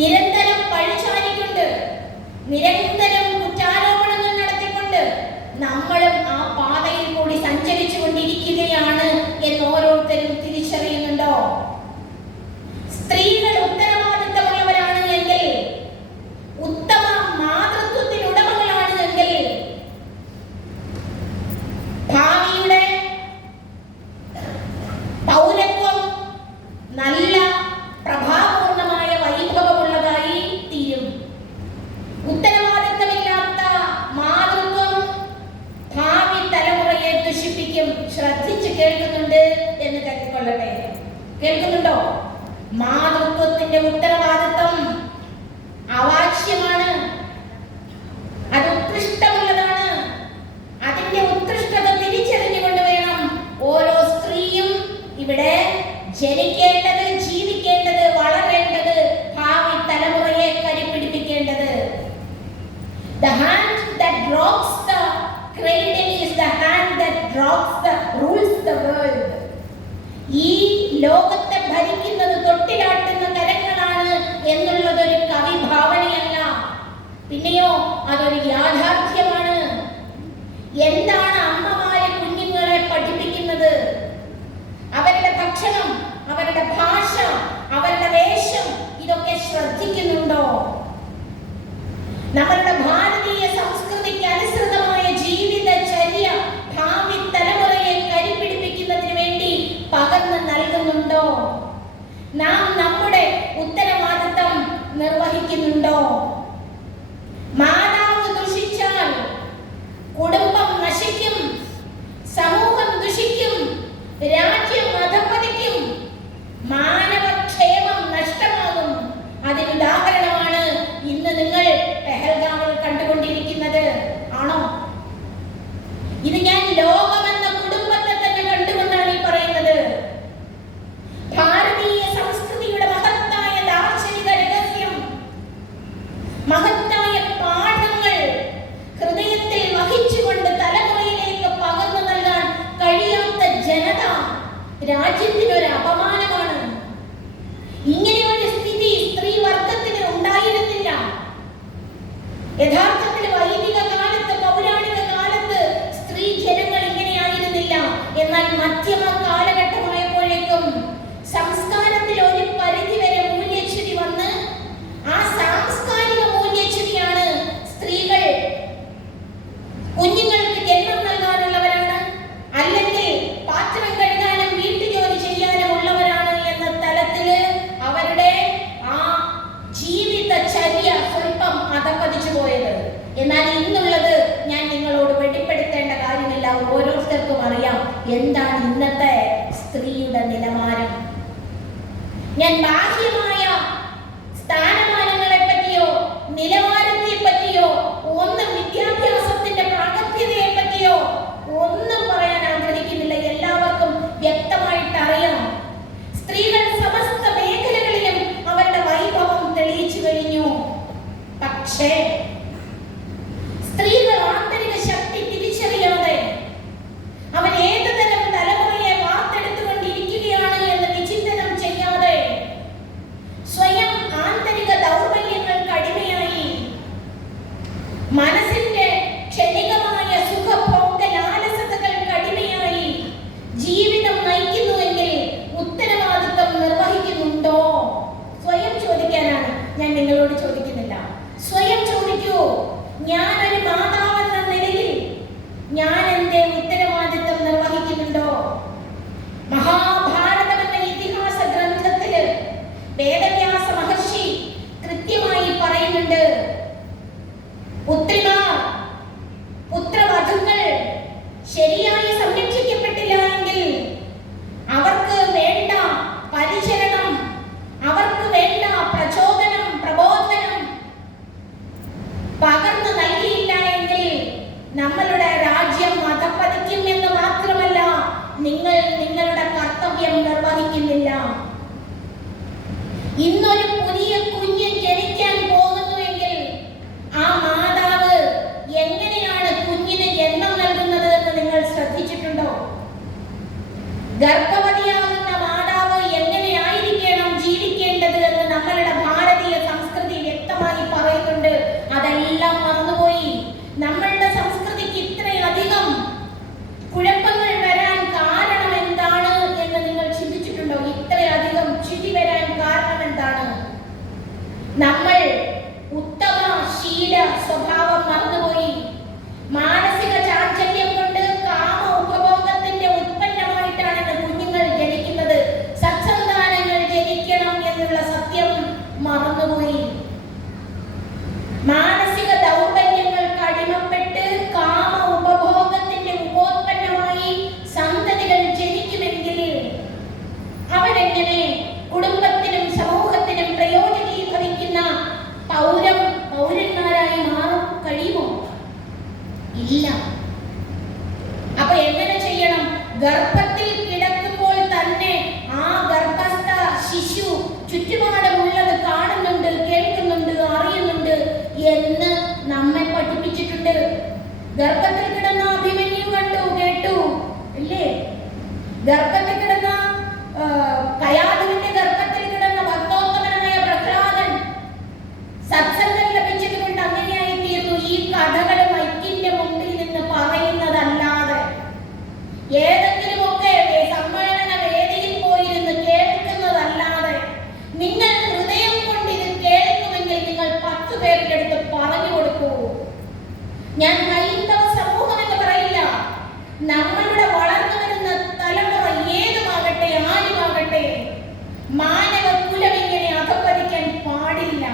നിരന്തരം പഴിചാരിക്കൊണ്ട്, നിരന്തരം കുറ്റാരോപണങ്ങൾ നടത്തിക്കൊണ്ട് നമ്മളും ആ പാതയിൽ കൂടി സഞ്ചരിച്ചു കൊണ്ടിരിക്കുകയാണ് എന്ന് ഓരോരുത്തരും തിരിച്ചറിയുന്നുണ്ടോ? സ്ത്രീകൾ ഉത്തരവാദിത്തമുള്ളവരാണ് എങ്കിൽ, ഉത്തമ മാതൃത്വത്തിന് ഉടമകളാണ് എങ്കിൽ, ഭാവിയുടെ പൗരത്വം നല്ല പ്രഭാപൂർണമായ വൈഭവമുള്ളതായി തീരും. ഉത്തരവാദിത്തമില്ലാത്ത മാതൃത്വം ഭാവി തലമുറയെ ദുഷിപ്പിക്കും. ശ്രദ്ധിച്ച് കേൾക്കുന്നുണ്ട് എന്ന് കരുതിക്കൊള്ളട്ടെ. കേൾക്കുന്നുണ്ടോ? മാതൃത്വത്തിന്റെ ഉത്തരവാദിത്വം അവാച്യമാണ്, അത് ഉത്കൃഷ്ടമുള്ളതാണ്. അതിന്റെ ഉത്കൃഷ്ടത തിരിച്ചറിഞ്ഞുകൊണ്ട് വേണം ഓരോ സ്ത്രീയും ഇവിടെ ജനിക്കേണ്ടത്, ജീവിക്കേണ്ടത്, വളരേണ്ടത്, ഭാവി തലമുറയെ കരുപിടിപ്പിക്കേണ്ടത്. The hand that rocks the cradle is the hand that rules the world. ഈ ലോകത്തെ ഭരിക്കുന്നത് തൊട്ടിലാട്ടുന്ന കരങ്ങളാണ് എന്നുള്ളതൊരു കവി ഭാവനയല്ല, പിന്നെയോ അതൊരു യാഥാർത്ഥ്യമാണ്. എന്താണ് അമ്മമാരെ കുഞ്ഞുങ്ങളെ പഠിപ്പിക്കുന്നത്? അവരുടെ ഭക്ഷണം, അവരുടെ ഭാഷ, അവരുടെ വേഷം, ഇതൊക്കെ ശ്രദ്ധിക്കുന്നുണ്ടോ? നമ്മളുടെ ഭാരതീയ സംസ്കൃതിക്ക് അനുസൃതമായ ജീവിതചര്യ ഭാവി തലമുറയെ കരിപിടിപ്പിക്കുന്നതിന് വേണ്ടി പകർന്നു നൽകുന്നുണ്ടോ? നാം നമ്മുടെ ഉത്തരവാദിത്തം നിർവഹിക്കുന്നുണ്ടോ? മാതാവ് ദുഷിച്ചാൽ കുടുംബം നശിക്കും, സമൂഹം ദുഷിക്കും, രാജ്യം അധപ്പതിക്കും, മാനവക്ഷേമം നഷ്ടമാകും. അതിനുദാഹരണമാണ് ഇന്ന് നിങ്ങൾ പെഹൽഗാമിൽ കണ്ടുകൊണ്ടിരിക്കുന്നത്. ആണോ? ഇത് ഞാൻ ലോകമെന്ന കുടുംബത്തെ തന്നെ കണ്ടുകൊണ്ടാണ് ഈ പറയുന്നത്. ഭാരതീയ സംസ്കൃതിയുടെ മഹത്തായ ദാർശനിക രഹസ്യം, മഹത്തായ പാഠങ്ങൾ ഹൃദയത്തിൽ വഹിച്ചുകൊണ്ട് തലമുറയിലേക്ക് പകർന്നു നൽകാൻ കഴിയാത്ത ജനത രാജ്യത്തിനൊരു അപമാനമാണ്. ഇങ്ങനെ ഒരു സ്ഥിതി സ്ത്രീ വർഗത്തിന് ഉണ്ടായിരുന്നില്ല. യഥാർത്ഥത്തിൽ വൈദിക കാലത്ത്, പൗരാണിക കാലത്ത് സ്ത്രീ ജനങ്ങൾ ഇങ്ങനെയായിരുന്നില്ല. എന്നാൽ മധ്യമ കാലഘട്ടമായപ്പോഴേക്കും സംസ്കാരത്തിൽ ഒരു പരിധിവരെ മൂല്യച്യുതി വന്ന്, ആ സാംസ്കാരിക മൂല്യച്യുതിയാണ് സ്ത്രീകൾ കുഞ്ഞുങ്ങൾക്ക് ജന്മം നൽകാനുള്ളവരാണ്, അല്ലെങ്കിൽ പാത്രം കഴുകാനും വീട്ടുജോലി ചെയ്യാനും ഉള്ളവരാണ് എന്ന തലത്തില് അവരുടെ ആ ജീവിതചര്യ സ്വല്പം അധപ്പതിച്ചു പോയത്. എന്നാൽ ഇന്നുള്ളത് ഞാൻ നിങ്ങളോട് വെളിപ്പെടുത്തേണ്ട കാര്യമില്ല. ഓരോരുത്തർക്കും അറിയാം എന്താണ് ഇന്നത്തെ സ്ത്രീയുടെ നിലവാരം. ഞാൻ ബാഹ്യമായ സ്ഥാനമാനങ്ങളെ പറ്റിയോ നിലവാരത്തെ പറ്റിയോ ഒന്നും, വിദ്യാഭ്യാസത്തിന്റെ പ്രാഗൽഭ്യതയെ പറ്റിയോ ഒന്നും പറയാൻ ആഗ്രഹിക്കുന്നില്ല. എല്ലാവർക്കും വ്യക്തമായിട്ട് അറിയാം, സ്ത്രീകൾ സമസ്ത മേഖലകളിലും അവരുടെ വൈഭവം തെളിയിച്ചു കഴിഞ്ഞു. പക്ഷേ സ്ത്രീകൾ ആന്തരിക ശക്തി തിരിച്ചറിയാതെ അവൻ ഏത് തരം തലമുറയെ വാർത്തെടുത്തുകൊണ്ടിരിക്കുകയാണ് എന്ന് വിചിന്തനം ചെയ്യാതെ സ്വയം ആന്തരിക ദൗർബല്യങ്ങൾക്ക് അടിമയായി മനസ്സിന്റെ ക്ഷണികമായ സുഖഭോഗ ലാലസതകൾക്ക് അടിമയായി ജീവിതം നയിക്കുന്നുവെങ്കിൽ ഉത്തരവാദിത്വം നിർവഹിക്കുന്നുണ്ടോ? സ്വയം ചോദിക്കാനാണ് ഞാൻ നിങ്ങളോട് ചോദിക്കുന്നില്ല. സ്വയം ചോദിക്കൂ. ഞാനൊരു മാതാവെന്ന നിലയിൽ ഞാൻ എന്റെ ഉത്തരവാദിത്വം നിർവഹിക്കുന്നുണ്ടോ? മഹാഭാരതം എന്ന ഇതിഹാസ ഗ്രന്ഥത്തില് വേദവ്യാസ മഹർഷി കൃത്യമായി പറയുന്നുണ്ട്, പുത്രിമാർ, പുത്രവധുക്കൾ ശരിയായി സംരക്ഷിക്കപ്പെട്ടില്ല എങ്കിൽ അവർക്ക് വേണ്ട പരിചരണം, അവർക്ക് വേണ്ട പ്രചോദനം, പ്രബോധനം പകർന്നു നൽകിയില്ല എങ്കിൽ നമ്മളുടെ രാജ്യം അധപ്പതിക്കും എന്ന് മാത്രമല്ല, നിങ്ങൾ നിങ്ങളുടെ കർത്തവ്യം നിർവഹിക്കുന്നില്ല. ഇന്നൊരു പുതിയ കുഞ്ഞ് ജനിക്കാൻ പോകുന്നുവെങ്കിൽ ആ മാതാവ് എങ്ങനെയാണ് കുഞ്ഞിന് ജന്മം നൽകുന്നത് എന്ന് നിങ്ങൾ ശ്രദ്ധിച്ചിട്ടുണ്ടോ? ഗർഭവതിയാകുന്ന മാതാവ് എങ്ങനെയായിരിക്കണം ജീവിക്കേണ്ടത് എന്ന് നമ്മളുടെ ഭാരതീയ സംസ്കൃതി എങ്ങനെ ചെയ്യണം? ഗർഭത്തിൽ കിടക്കുമ്പോൾ തന്നെ ആ ഗർഭസ്ഥ ശിശു ചുറ്റുപാടുമുള്ളത് കാണുന്നുണ്ട്, കേൾക്കുന്നുണ്ട്, അറിയുന്നുണ്ട് എന്ന് നമ്മെ പഠിപ്പിച്ചിട്ടുണ്ട്. ഗർഭത്തിൽ കിടന്ന അഭിമന്യു കണ്ടു, കേട്ടു, ഇല്ലേ? ഗർഭത്തിൽ കിടന്ന കയാതുവിന്റെ ഗർഭത്തിൽ കിടന്ന ഭക്തോത്തമനായ പ്രഹ്ലാദൻ സത്സംഗം ലഭിച്ചത് കൊണ്ട് അങ്ങനെയായി തീർന്നു. ഈ കഥകൾ മൈക്കിന്റെ മുമ്പിൽ നിന്ന് പറയുന്നതല്ലാതെ ഏതെങ്കിലുമൊക്കെ സമ്മേളന വേദിയിൽ പോയിരുന്ന് കേൾക്കുന്നതല്ലാതെ നിങ്ങൾ ഹൃദയം കൊണ്ട് ഇത് കേൾക്കുമെങ്കിൽ നിങ്ങൾ 10 പേരുടെ അടുത്ത് പറഞ്ഞു കൊടുക്കൂ. ഞാൻ ഹൈന്ദവ സമൂഹം എന്ന് പറയില്ല. നമ്മളുടെ വളർന്നു വരുന്ന തലമുറ ഏതുമാകട്ടെ, ആരുമാകട്ടെ, മാനവ കുലം ഇങ്ങനെ അധപ്പതിക്കാൻ പാടില്ല.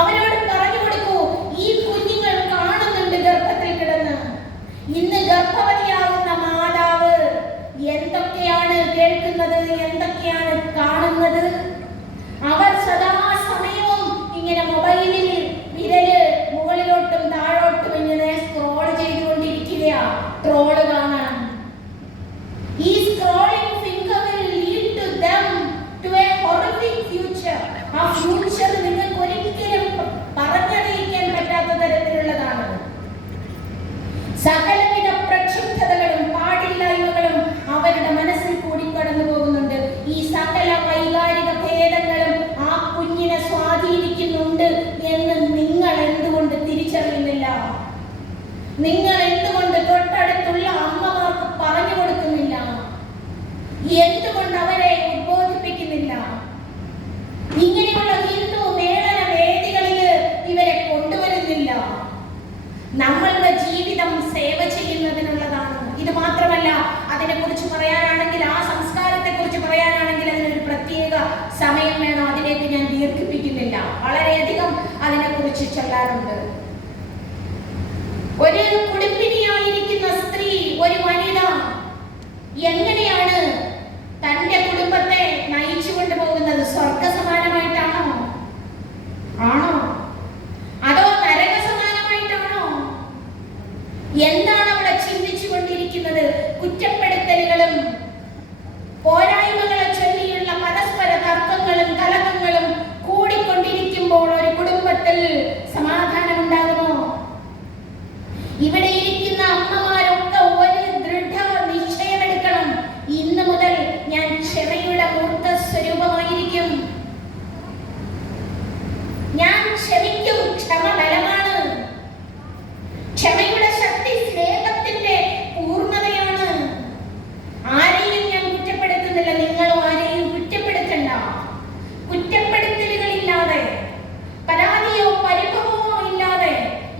അവരോട് പറഞ്ഞു കൊടുക്കൂ, ഈ കുഞ്ഞുങ്ങൾ കാണുന്നുണ്ട് ഗർഭത്തിൽ കിടന്ന്. ഇന്ന് ഗർഭവതിയാകുന്ന മാതാവ് എന്തൊക്കെയാണ് കേൾക്കുന്നത്, എന്തൊക്കെയാണ് കാണുന്നത്? അവർ സദാസമയവും ഇങ്ങനെ മൊബൈലിൽ വിരല് മുകളിലോട്ടും താഴോട്ടും ഇങ്ങനെ സ്ക്രോൾ ചെയ്തുകൊണ്ടിരിക്കുകയാ, ട്രോള് കാണാൻ. ഈ scrolling finger will lead to them to a horrific future. ആ ഫ്യൂച്ചർ നിങ്ങൾക്ക് ഒരിക്കലും പറഞ്ഞറിയിക്കാൻ പറ്റാത്ത തരത്തിലുള്ളതാണ്. സകലവിധ പ്രക്ഷുബ്ധതകളും പാടില്ലായ്മകളും അവരുടെ മനസ്സിൽ കൂടി കടന്നു പോകുന്നുണ്ട്. ഈ സകല വൈകാരിക ഭേദങ്ങളും ആ കുഞ്ഞിനെ സ്വാധീനിക്കുന്നുണ്ട് എന്ന് നിങ്ങൾ എന്തുകൊണ്ട് തിരിച്ചറിയുന്നില്ല? നിങ്ങൾ എന്തുകൊണ്ട് തൊട്ടടുത്തുള്ള അമ്മമാർക്ക് പറഞ്ഞു കൊടുക്കുന്നില്ല? എന്തുകൊണ്ട് അവരെ ഉദ്ബോധിപ്പിക്കുന്നില്ല? ഇങ്ങനെയുള്ള ഹിന്ദു മേളന വേദികളിൽ ഇവരെ കൊണ്ടുവരുന്നില്ല. നമ്മളുടെ ജീവിതം സേവ ചെയ്യുന്നതിനുള്ളതാണ്. ഇത് മാത്രമല്ല, അതിനെക്കുറിച്ച് പറയാനാണെങ്കിൽ, ആ സംസ്കാരത്തെ കുറിച്ച് പറയാനാണെങ്കിൽ അതിനൊരു പ്രത്യേക സമയം വേണം. അതിലേക്ക് ഞാൻ ദീർഘിപ്പിക്കുന്നില്ല. വളരെയധികം അതിനെക്കുറിച്ച് ചൊല്ലാറുണ്ട്. ഒരു കുടുംബിനിയായിരിക്കുന്ന സ്ത്രീ, ഒരു വനിത എങ്ങനെയാണ് തന്റെ കുടുംബത്തെ നയിച്ചു കൊണ്ടുപോകുന്നത്? സ്വർഗസമാനമായിട്ടാണോ? ആണോ? അതോ നരക സമാനമായിട്ടാണോ? എന്താണ് അവിടെ ചിന്തിച്ചു കൊണ്ടിരിക്കുന്നത്? കുറ്റപ്പെടുത്തലുകളും പോരായ്മകളെ ചൊല്ലിയുള്ള പരസ്പര തർക്കങ്ങളും കലഹങ്ങളും കൂടിക്കൊണ്ടിരിക്കുമ്പോൾ ഒരു കുടുംബത്തിൽ സമാധാനം ഉണ്ടാകുമോ? ഇവിടെ ഇരിക്കുന്ന അമ്മമാരൊക്കെ ഒരു ദൃഢ നിശ്ചയമെടുക്കണം. ഇന്ന് മുതൽ ഞാൻ ക്ഷമയുടെ മൂർത്ത സ്വരൂപമായിരിക്കും. ഞാൻ ക്ഷമിക്കും. ക്ഷമ ബലമാണ്. ക്ഷമയുടെ ശക്തി സ്നേഹത്തിന്റെ പൂർണ്ണതയാണ്. ആരെയും ഞാൻ കുറ്റപ്പെടുത്തുന്നില്ല. നിങ്ങളും ആരെയും കുറ്റപ്പെടുത്തണ്ട. കുറ്റപ്പെടുത്തലുകളില്ലാതെ, പരാതിയോ പരിഭവമോ ഇല്ലാതെ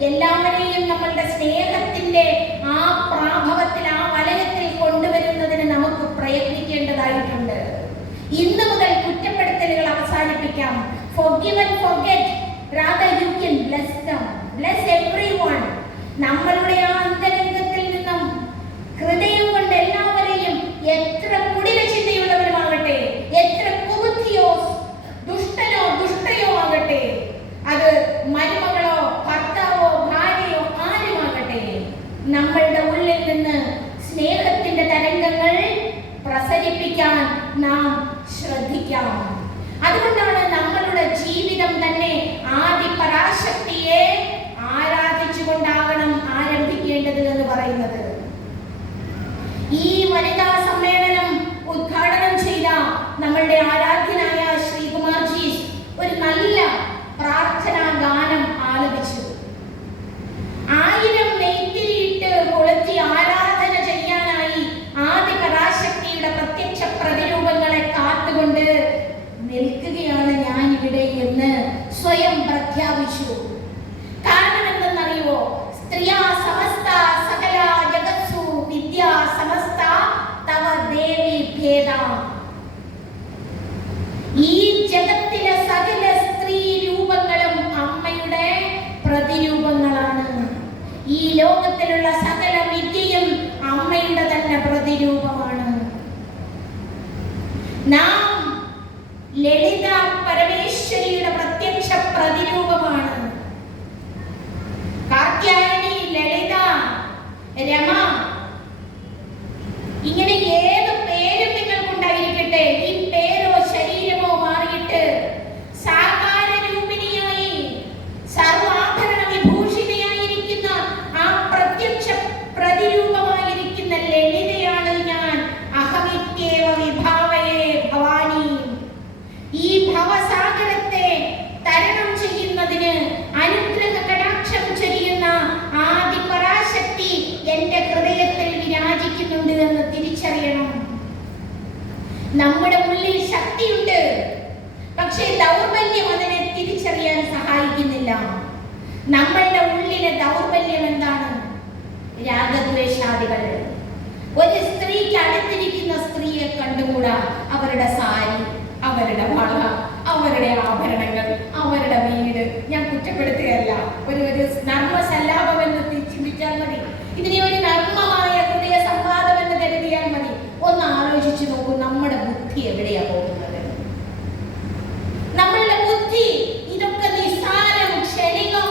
എല്ലാവരെയും നമ്മളുടെ സ്നേഹത്തിന്റെ ആ പ്രാഭവത്തിൽ, ആ വലയത്തിൽ കൊണ്ടുവരുന്നതിന് നമുക്ക് പ്രയത്നിക്കേണ്ടതായിട്ടുണ്ട്. ഇന്ന് മുതൽ കുറ്റപ്പെടുത്തലുകൾ അവസാനിപ്പിക്കാം. Forgive and forget. Rather you can bless them. Bless everyone. നമ്മളുടെ ആ അന്തരംഗത്തിൽ നിന്നും ഹൃദയം കൊണ്ട് എല്ലാവരെയും, എത്ര കുടില ചിന്തയുള്ളവരുമാകട്ടെ, എത്ര കുബുദ്ധിയോ ദുഷ്ടനോ ദുഷ്ടയോ ആകട്ടെ, അത് മരുമകളോ ഭർത്താവോ ഭാര്യയോ ആരുമാകട്ടെ, നമ്മളുടെ ഉള്ളിൽ നിന്ന് സ്നേഹത്തിന്റെ തരംഗങ്ങൾ പ്രസരിപ്പിക്കാൻ നാം ശ്രദ്ധിക്കാം. അതുകൊണ്ടാണ് നമ്മളുടെ ജീവിതം തന്നെ ആദി പരാശക്തിയെ ആരാധിച്ചുകൊണ്ടാകണം ആരംഭിക്കേണ്ടത് എന്ന് പറയുന്നത്. ഈ വനിതാ സമ്മേളനം ഉദ്ഘാടനം ചെയ്ത നമ്മളുടെ ആരാധ്യനായ ശ്രീകുമാർജി ഒരു നല്ല പ്രാർത്ഥനാ ഗാനം ആലപിച്ചു. 1000 നെയ്ത്തിരിയിട്ട് കൊളുത്തി ആരാധന ചെയ്യാനായി ആദി പരാശക്തിയുടെ പ്രത്യക്ഷ പ്രതിരൂപങ്ങളെ കാത്തുകൊണ്ട് നിൽക്കുകയാണ് ഞാൻ ഇവിടെ എന്ന് സ്വയം പ്രഖ്യാപിച്ചു. കാരണം എന്തെന്നറിയുവോ? സ്ത്രീയാ സമസ്ത സകല ജഗത്സു വിദ്യാ സമസ്ത തവ ദേവി ഭേദ. ഈ ജഗത്തിലെ സകല സ്ത്രീ രൂപങ്ങളും അമ്മയുടെ പ്രതിരൂപങ്ങളാണ്. ഈ ലോകത്തിലുള്ള സകല വിദ്യയും അമ്മയുടെ തന്നെ പ്രതിരൂപമാണ്. നാം ലളിത പരമേശ്വരിയുടെ പ്രത്യക്ഷ പ്രതിരൂപമാണ്. കാർത്യായനി, ലളിത, രമ നമ്മുടെ ഉള്ളിൽ ശക്തിയുണ്ട്, പക്ഷേ ദൗർബല്യം അതിനെ തിരിച്ചറിയാൻ സഹായിക്കുന്നില്ല. നമ്മളുടെ ഉള്ളിലെ ദൗർബല്യം എന്താണ്? രാഗദ്വേഷാദികൾ. ഒരു സ്ത്രീക്ക് അടുത്തിരിക്കുന്ന സ്ത്രീയെ കണ്ടുകൂടാ. അവരുടെ സാരി, അവരുടെ വള, അവരുടെ ആഭരണങ്ങൾ, അവരുടെ വീട്. ഞാൻ കുറ്റപ്പെടുത്തുകയല്ല, ഒരു നർമ്മസല്ലാപം എന്ന് ചിന്തിച്ചാൽ മതി. ഇതിനെ ഒരു നർമ്മമായ ഹൃദയ സംവാദം എന്ന് കരുതിയാൽ മതി. ഒന്ന് ആലോചിച്ചു നോക്കൂ, നമ്മുടെ ബുദ്ധി എവിടെയാ പോകുന്നത്? നമ്മളുടെ ബുദ്ധി ഇതൊക്കെ നിസ്സാരം, ക്ഷണികം,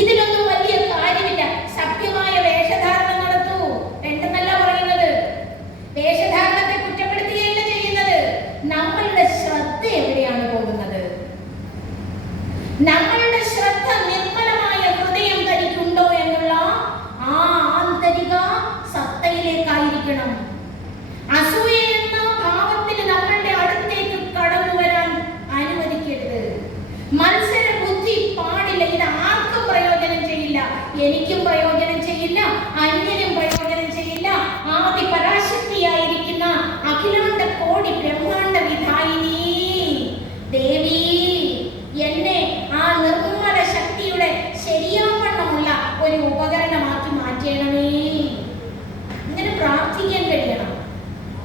ഇതിലൊന്നും വലിയ കാര്യമില്ല. സഭ്യമായ വേഷധാരണ നടത്തൂ എന്തെന്നല്ല പറയുന്നത്. വേഷധാരണത്തെ കുറ്റപ്പെടുത്തുകയല്ല ചെയ്യുന്നത്. നമ്മളുടെ ശ്രദ്ധ എവിടെയാണ് പോകുന്നത്? നമ്മളുടെ ശ്രദ്ധ നിർമ്മലമായ ഹൃദയം തനിക്കുണ്ടോ എന്നുള്ള ആ ആന്തരിക സത്തയിലേക്കായിരിക്കണം. അസൂയ എന്ന ഭാവത്തിൽ നമ്മളുടെ അടുത്തേക്ക് കടന്നു വരാൻ അനുവദിക്കരുത്. മത്സര ബുദ്ധി പാടില്ല. ഇത് ആർക്കും പ്രയോജനം ചെയ്യില്ല. എനിക്കും പ്രയോജനം ചെയ്യില്ല, അന്യനും പ്രയോജനം ചെയ്യില്ല. ആദി പരാശക്തിയായിരിക്കുന്ന അഖിലാണ്ട കോടി ബ്രഹ്മാണ്ട